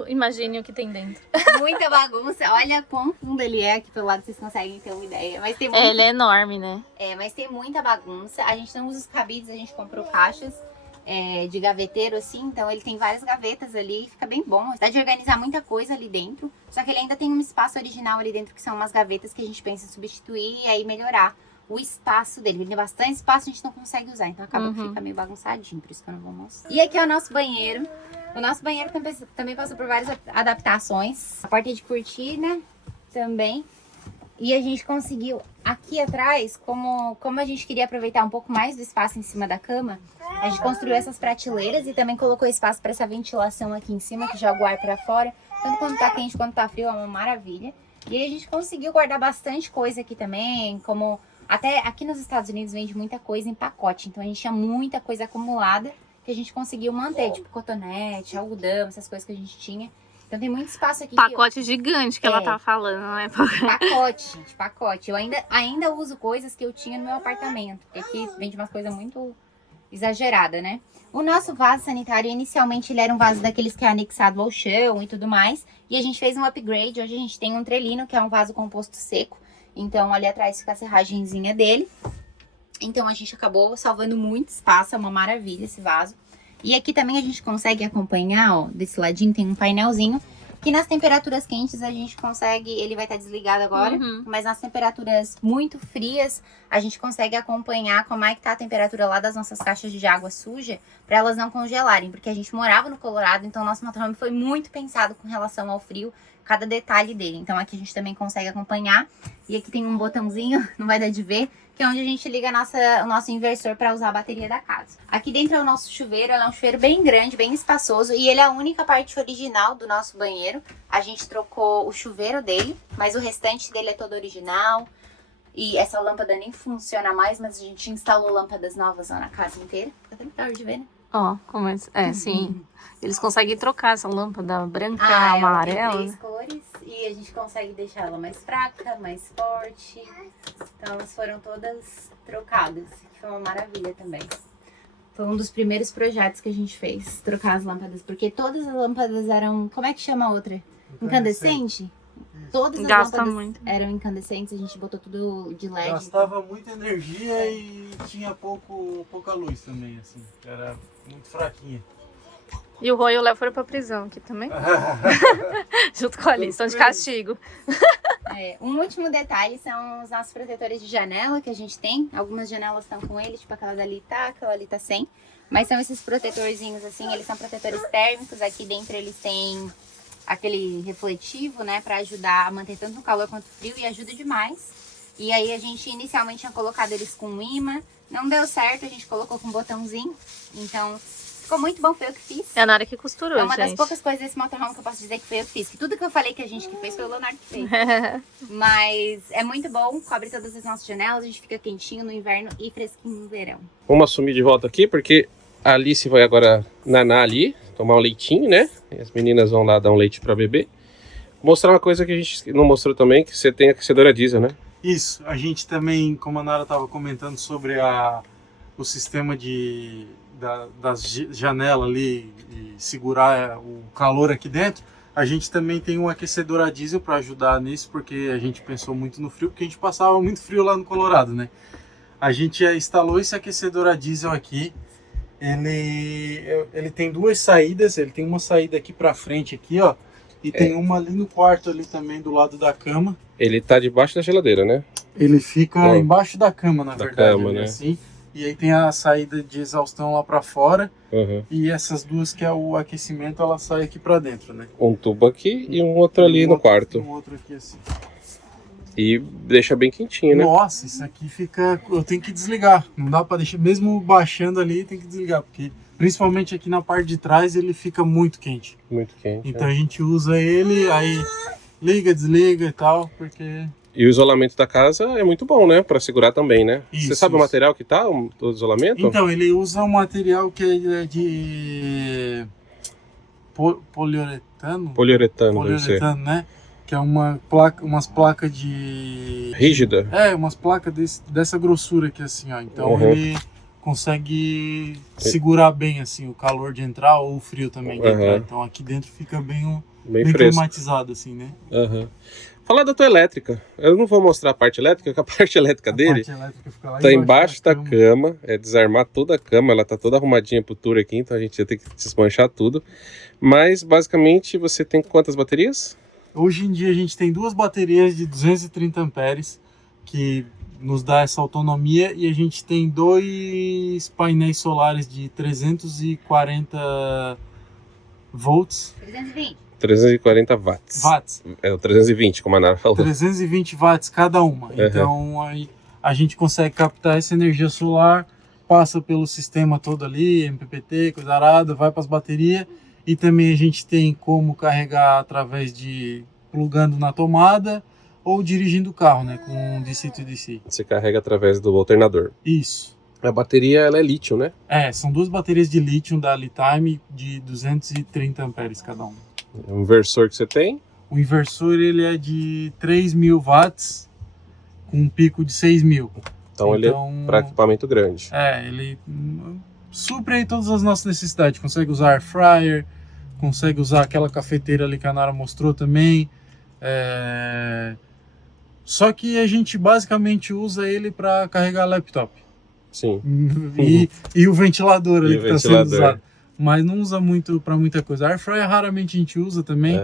Imagine o que tem dentro. Muita bagunça. Olha quão fundo ele é, aqui pelo lado vocês conseguem ter uma ideia. Mas tem muita... Ele é enorme, né? mas tem muita bagunça. A gente não usa os cabides, a gente comprou caixas de gaveteiro, assim. Então ele tem várias gavetas ali, fica bem bom. Dá de organizar muita coisa ali dentro. Só que ele ainda tem um espaço original ali dentro, que são umas gavetas que a gente pensa em substituir e aí melhorar o espaço dele. Ele tem bastante espaço, a gente não consegue usar. Então acaba que fica meio bagunçadinho, por isso que eu não vou mostrar. E aqui é o nosso banheiro. O nosso banheiro também passou por várias adaptações. A porta de cortina também. E a gente conseguiu aqui atrás, como a gente queria aproveitar um pouco mais do espaço em cima da cama, a gente construiu essas prateleiras e também colocou espaço para essa ventilação aqui em cima, que joga o ar para fora. Tanto quando tá quente quanto tá frio, é uma maravilha. E aí a gente conseguiu guardar bastante coisa aqui também, como... Até aqui nos Estados Unidos vende muita coisa em pacote, então a gente tinha muita coisa acumulada que a gente conseguiu manter, tipo cotonete, algodão, essas coisas que a gente tinha. Então tem muito espaço aqui. Pacote gigante que ela tá falando, não é? Pacote, gente, pacote. Eu ainda uso coisas que eu tinha no meu apartamento, porque aqui vende umas coisas muito exageradas, né? O nosso vaso sanitário, inicialmente, ele era um vaso daqueles que é anexado ao chão e tudo mais. E a gente fez um upgrade, hoje a gente tem um trelino, que é um vaso composto seco. Então, ali atrás fica a serragenzinha dele. Então, a gente acabou salvando muito espaço. É uma maravilha esse vaso. E aqui também a gente consegue acompanhar, ó. Desse ladinho tem um painelzinho. Que nas temperaturas quentes a gente consegue... Ele vai estar desligado agora. Mas nas temperaturas muito frias, a gente consegue acompanhar como é que tá a temperatura lá das nossas caixas de água suja. Pra elas não congelarem. Porque a gente morava no Colorado, então o nosso motorhome foi muito pensado com relação ao frio. Cada detalhe dele. Então aqui a gente também consegue acompanhar. E aqui tem um botãozinho, não vai dar de ver, que é onde a gente liga o nosso inversor para usar a bateria da casa. Aqui dentro é o nosso chuveiro, ele é um chuveiro bem grande, bem espaçoso. E ele é a única parte original do nosso banheiro. A gente trocou o chuveiro dele, mas o restante dele é todo original. E essa lâmpada nem funciona mais, mas a gente instalou lâmpadas novas lá na casa inteira. Tá legal de ver, né? Ó, como é, sim. Eles conseguem trocar essa lâmpada branca, ela amarela. tem 3 cores e a gente consegue deixar ela mais fraca, mais forte. Então elas foram todas trocadas, que foi uma maravilha também. Foi um dos primeiros projetos que a gente fez, trocar as lâmpadas, porque todas as lâmpadas eram, como é que chama a outra? Incandescente? Todas as Gasta lâmpadas muito. eram incandescentes, a gente botou tudo de LED. Gastava muita energia e tinha pouca luz também, assim. Era muito fraquinha. E o Rô e o Léo foram pra prisão aqui também. Junto com a Alice, estão de castigo. Um último detalhe são os nossos protetores de janela que a gente tem. Algumas janelas estão com ele, tipo aquela dali tá, aquela ali tá sem. Mas são esses protetorzinhos assim, eles são protetores térmicos. Aqui dentro eles têm aquele refletivo, né, pra ajudar a manter tanto o calor quanto o frio e ajuda demais. E aí a gente inicialmente tinha colocado eles com um imã, não deu certo, a gente colocou com um botãozinho. Então ficou muito bom, foi eu que fiz. É a Nara que costurou, É uma das gente. poucas coisas desse motorhome que eu posso dizer que foi eu que fiz. Que tudo que eu falei que a gente que fez foi o Leonardo que fez. Mas é muito bom, cobre todas as nossas janelas, a gente fica quentinho no inverno e fresquinho no verão. Vamos assumir de volta aqui, porque a Alice vai agora nanar ali, tomar um leitinho, né? E as meninas vão lá dar um leite para beber. Mostrar uma coisa que a gente não mostrou também, que você tem aquecedora diesel, né? Isso, a gente também, como a Nara estava comentando sobre o sistema das janelas ali e segurar o calor aqui dentro, a gente também tem um aquecedor a diesel para ajudar nisso, porque a gente pensou muito no frio, porque a gente passava muito frio lá no Colorado, né? A gente instalou esse aquecedor a diesel aqui. Ele tem 2 saídas, ele tem uma saída aqui para frente aqui, ó, e tem uma ali no quarto ali também do lado da cama. Ele tá debaixo da geladeira, né? Ele fica embaixo da cama, na verdade, cama, né? Assim. E aí tem a saída de exaustão lá para fora. Uhum. E essas duas que é o aquecimento, ela sai aqui para dentro, né? Um tubo aqui e um outro ali no quarto. Um outro aqui assim. E deixa bem quentinho, né? Nossa, isso aqui fica... Eu tenho que desligar. Não dá pra deixar... Mesmo baixando ali, tem que desligar. Porque, principalmente aqui na parte de trás, ele fica muito quente. Muito quente. Então a gente usa ele, aí liga, desliga e tal, porque... E o isolamento da casa é muito bom, né? Pra segurar também, né? Isso, Você sabe o isso. material que tá, o isolamento? Então, ele usa um material que é de poliuretano. Poliuretano, deve ser. Poliuretano, né? Que é umas placas de... Rígida? umas placas dessa grossura aqui, assim, ó. Então Uhum. ele consegue segurar bem, assim, o calor de entrar ou o frio também de Uhum. entrar. Então aqui dentro fica bem Fresco. climatizado, assim, né? Uhum. Falar da tua elétrica. Eu não vou mostrar a parte elétrica, porque a parte elétrica dele parte elétrica fica lá tá embaixo da cama. É desarmar toda a cama, ela tá toda arrumadinha pro tour aqui, então a gente ia ter que desmanchar tudo. Mas, basicamente, você tem quantas baterias? Hoje em dia a gente tem 2 baterias de 230 amperes, que nos dá essa autonomia, e a gente tem 2 painéis solares de 340 volts. 320. 340 watts. É o 320, como a Nara falou. 320 watts cada uma. Então aí a gente consegue captar essa energia solar, passa pelo sistema todo ali, MPPT, coisa arada, vai para as baterias, e também a gente tem como carregar através de plugando na tomada ou dirigindo o carro, né, com DC to DC. Você carrega através do alternador. Isso. A bateria, ela é lítio, né? São 2 baterias de lítio da Litime de 230 amperes cada uma. O inversor que você tem? O inversor ele é de 3.000 watts com um pico de 6.000. Então ele é para equipamento grande. Ele supre aí todas as nossas necessidades. Consegue usar air fryer, consegue usar aquela cafeteira ali que a Nara mostrou também. Só que a gente basicamente usa ele para carregar laptop. Sim. E o ventilador ali E o que está sendo ventilador. usado. Mas não usa muito para muita coisa. Air fryer raramente a gente usa também.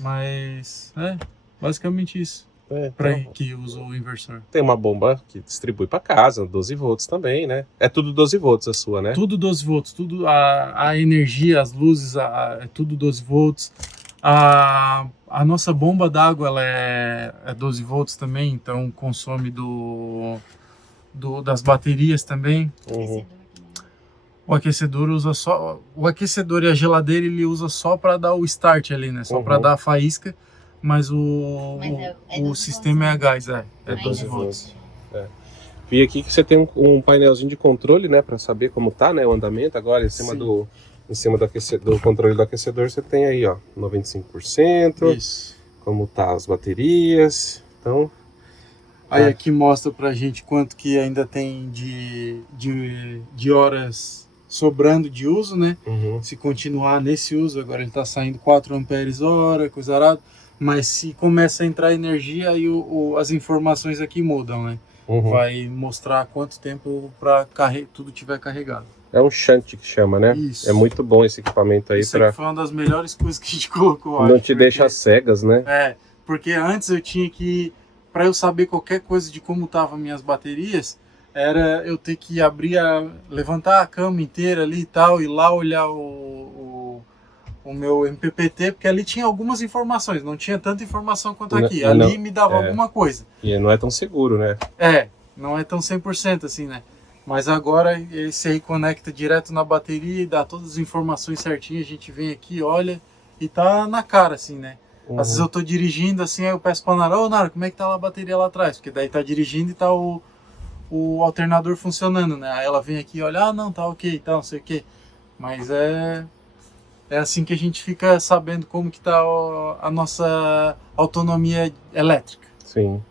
Mas basicamente isso. Para Então, que usa o inversor. tem uma bomba que distribui para casa, 12 volts também, né? É tudo 12 volts a sua, né? Tudo 12 volts, tudo a energia, as luzes, é tudo 12 volts. A nossa bomba d'água ela é 12 volts também, então consome das baterias também. Uhum. O aquecedor usa só, o aquecedor e a geladeira ele usa só para dar o start ali, né? Só para dar a faísca, mas o sistema é a gás, é 12 volts. Vi aqui que você tem um painelzinho de controle, né, para saber como tá, né, o andamento agora em cima do do controle do aquecedor você tem aí, ó, 95%. Isso. Como tá as baterias. Então, aí aqui mostra pra gente quanto que ainda tem de horas sobrando de uso, né? Se continuar nesse uso, agora ele tá saindo 4 amperes hora, coisa arada, mas se começa a entrar energia, aí as informações aqui mudam, né? Vai mostrar quanto tempo para tudo tiver carregado. É um shunt que chama, né? Isso. É muito bom esse equipamento aí. Isso aqui foi uma das melhores coisas que a gente colocou. Não te deixa cegas, né? Porque antes eu tinha que, para eu saber qualquer coisa de como estavam minhas baterias, era eu ter que levantar a cama inteira ali e tal, e lá olhar o meu MPPT, porque ali tinha algumas informações, não tinha tanta informação quanto aqui. Ali me dava alguma coisa. E não é tão seguro, né? Não é tão 100% assim, né? Mas agora ele se reconecta direto na bateria e dá todas as informações certinho, a gente vem aqui, olha, e tá na cara, assim, né? Às vezes eu tô dirigindo assim, aí eu peço pra Nara, ô Nara, como é que tá lá a bateria lá atrás? Porque daí tá dirigindo e tá o alternador funcionando, né? Aí ela vem aqui e olha, não, tá ok, tá, não sei o que. Mas é assim que a gente fica sabendo como que tá a nossa autonomia elétrica. Sim.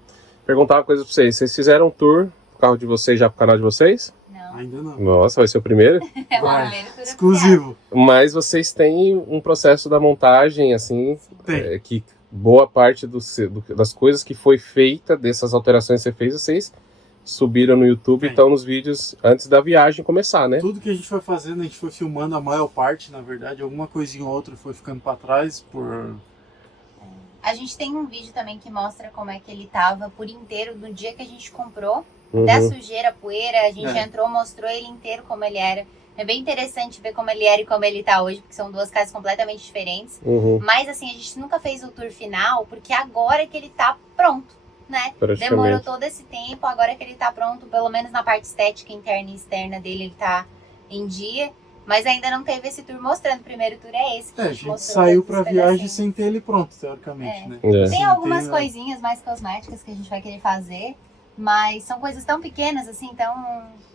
Perguntar uma coisa pra vocês. Vocês fizeram um tour do carro de vocês já pro canal de vocês? Não. Ainda não. Nossa, vai ser o primeiro? É uma primeira tour exclusivo. Mas vocês têm um processo da montagem, assim, que boa parte das coisas que foi feita, dessas alterações que você fez, vocês subiram no YouTube e estão nos vídeos antes da viagem começar, né? Tudo que a gente foi fazendo, a gente foi filmando a maior parte, na verdade. Alguma coisinha ou outra foi ficando para trás por... A gente tem um vídeo também que mostra como é que ele tava por inteiro no dia que a gente comprou. Da sujeira, poeira, a gente entrou, mostrou ele inteiro como ele era. É bem interessante ver como ele era e como ele tá hoje, porque são duas casas completamente diferentes. Mas assim, a gente nunca fez o tour final, porque agora é que ele tá pronto. né? Praticamente. Demorou todo esse tempo, agora que ele tá pronto, pelo menos na parte estética interna e externa dele, ele tá em dia. Mas ainda não teve esse tour mostrando. O primeiro tour é esse que A gente mostrou saiu esses pra viagem pedacinhos. sem ter ele pronto, teoricamente, né? É. Tem Assim, algumas tem, coisinhas mais cosméticas que a gente vai querer fazer, mas são coisas tão pequenas, assim, tão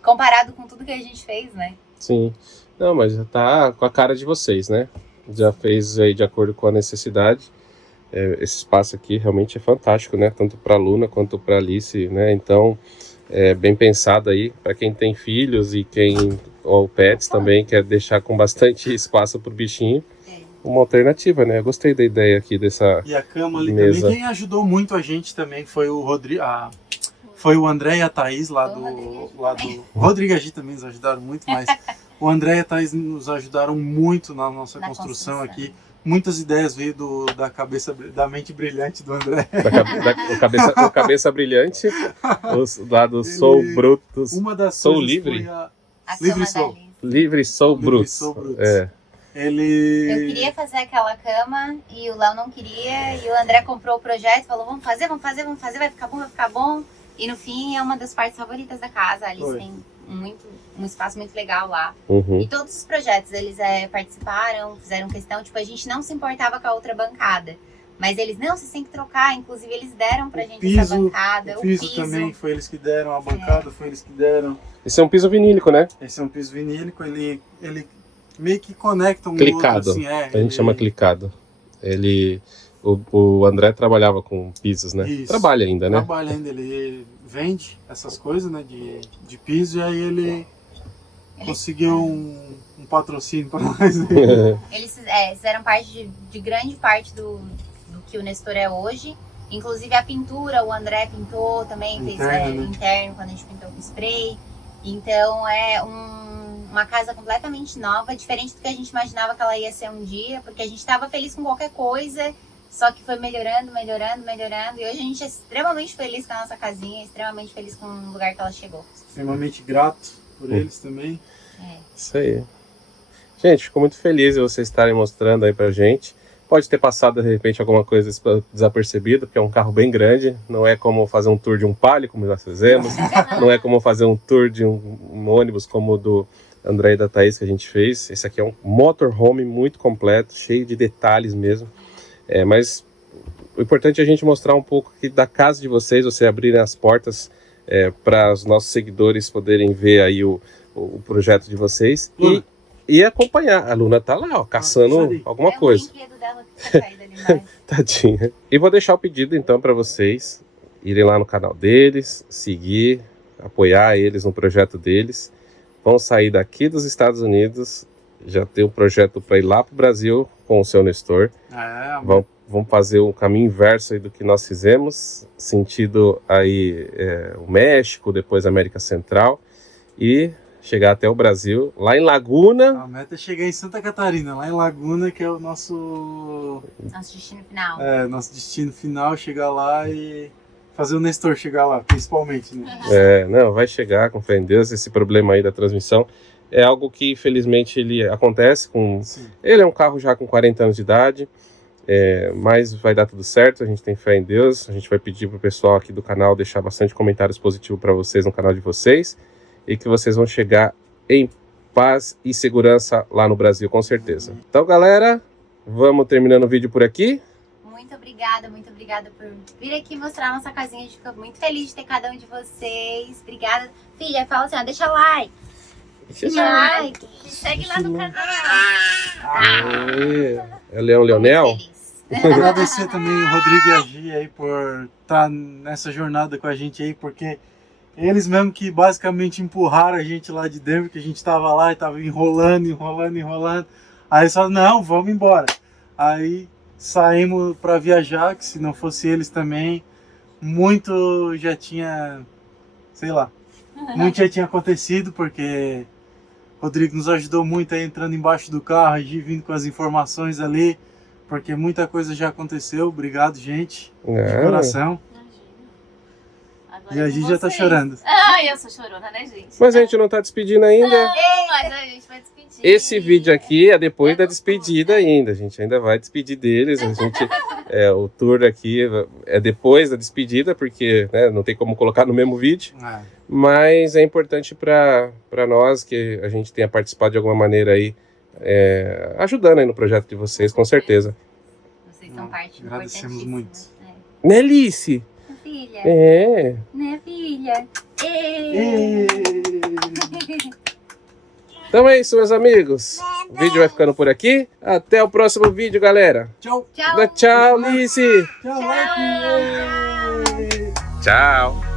comparado com tudo que a gente fez, né? Sim. Não, mas já tá com a cara de vocês, né? Já fez aí de acordo com a necessidade. Esse espaço aqui realmente é fantástico, né? Tanto para a Luna quanto para a Alice, né? Então, é bem pensado aí para quem tem filhos e quem ou pets também quer deixar com bastante espaço pro bichinho. Uma alternativa, né? Eu gostei da ideia aqui dessa E a cama ali mesa. também. Quem ajudou muito a gente também foi o Rodrigo. Foi o André e a Thaís lá do. O Rodrigo e a Gi também nos ajudaram muito, mas o André e a Thaís nos ajudaram muito na nossa construção aqui. Muitas ideias veio da mente brilhante do André. O cabeça brilhante, lá do Soul Brutus. Uma das Soul coisas Livre? foi a A Livre cama Soul. da Liz. Livre Soul Livre Brutus. Soul Brutus. É. Ele... Eu queria fazer aquela cama e o Léo não queria. E o André comprou o projeto e falou, vamos fazer, vai ficar bom. E no fim é uma das partes favoritas da casa. A Alice Foi. tem um espaço muito legal lá. Uhum. E todos os projetos, eles participaram, fizeram questão. Tipo, a gente não se importava com a outra bancada. Mas eles, não, vocês têm que trocar. Inclusive, eles deram pra gente essa bancada. O piso também foi eles que deram, a bancada foi eles que deram. Esse é um piso vinílico, né? Esse é um piso vinílico, ele meio que conecta um Clicado. outro, assim, A gente chama clicado. O André trabalhava com pisos, né? Isso. Trabalha ainda, né? Trabalha ainda, ele vende essas coisas, né, de piso, e aí ele conseguiu um patrocínio para nós. Eles fizeram parte de grande parte do que o Nestor é hoje. Inclusive a pintura, o André pintou também, fez interno, quando a gente pintou com spray. Então é uma casa completamente nova, diferente do que a gente imaginava que ela ia ser um dia, porque a gente estava feliz com qualquer coisa, só que foi melhorando. E hoje a gente é extremamente feliz com a nossa casinha, extremamente feliz com o lugar que ela chegou. Extremamente grato por eles também. Isso aí. Gente, fico muito feliz de vocês estarem mostrando aí pra gente. Pode ter passado, de repente, alguma coisa desapercebida, porque é um carro bem grande. Não é como fazer um tour de um Palio, como nós fizemos. Não é como fazer um tour de um ônibus, como o do André e da Thaís que a gente fez. Esse aqui é um motorhome muito completo, cheio de detalhes mesmo. Mas o importante é a gente mostrar um pouco aqui da casa de vocês, você abrirem as portas para os nossos seguidores poderem ver aí o projeto de vocês. E acompanhar. A Luna tá lá, ó, caçando alguma coisa. É o brinquedo dela que tá caído ali embaixo. Tadinha. E vou deixar o pedido então para vocês irem lá no canal deles, seguir, apoiar eles no projeto deles. Vão sair daqui dos Estados Unidos, já tem um projeto para ir lá pro Brasil com o seu Nestor. Vão fazer o caminho inverso aí do que nós fizemos, sentido aí o México, depois a América Central e chegar até o Brasil, lá em Laguna. A meta é chegar em Santa Catarina, lá em Laguna, que é o nosso destino final. Nosso destino final, chegar lá e fazer o Nestor chegar lá, principalmente, né? Não, vai chegar, com fé em Deus. Esse problema aí da transmissão é algo que, infelizmente, ele acontece com... Sim. Ele é um carro já com 40 anos de idade, mas vai dar tudo certo, a gente tem fé em Deus. A gente vai pedir pro pessoal aqui do canal deixar bastante comentários positivos para vocês no canal de vocês, e que vocês vão chegar em paz e segurança lá no Brasil, com certeza. Então, galera, vamos terminando o vídeo por aqui. Muito obrigada por vir aqui mostrar a nossa casinha. A gente ficou muito feliz de ter cada um de vocês. Obrigada. Filha, fala assim, ó, deixa like. Deixa like. Me segue lá no canal. É Leão Leonel? Agradecer também o Rodrigo e a Gi aí por estar nessa jornada com a gente aí, porque eles mesmo que basicamente empurraram a gente lá de Denver, que a gente tava lá e tava enrolando. Aí só, não, vamos embora. Aí saímos para viajar, que se não fosse eles também, muito já tinha, sei lá, muito já tinha acontecido, porque o Rodrigo nos ajudou muito aí entrando embaixo do carro, a Gi vindo com as informações ali, porque muita coisa já aconteceu. Obrigado, gente, de coração. Agora E a Gi já tá chorando. Eu sou chorona, né, gente? Mas a gente não tá despedindo ainda. Mas a gente vai despedir. Esse vídeo aqui é depois da despedida ainda. A gente ainda vai despedir deles. A gente o tour aqui é depois da despedida, porque né, não tem como colocar no mesmo vídeo. Mas é importante para nós que a gente tenha participado de alguma maneira aí, ajudando aí no projeto de vocês, com certeza. Vocês são parte Agradecemos muito. Né, Alice? Filha. É. Né, filha? Então é isso, meus amigos. O vídeo vai ficando por aqui. Até o próximo vídeo, galera. Tchau. Tchau. Tchau, Alice. Tchau, Mike. Tchau.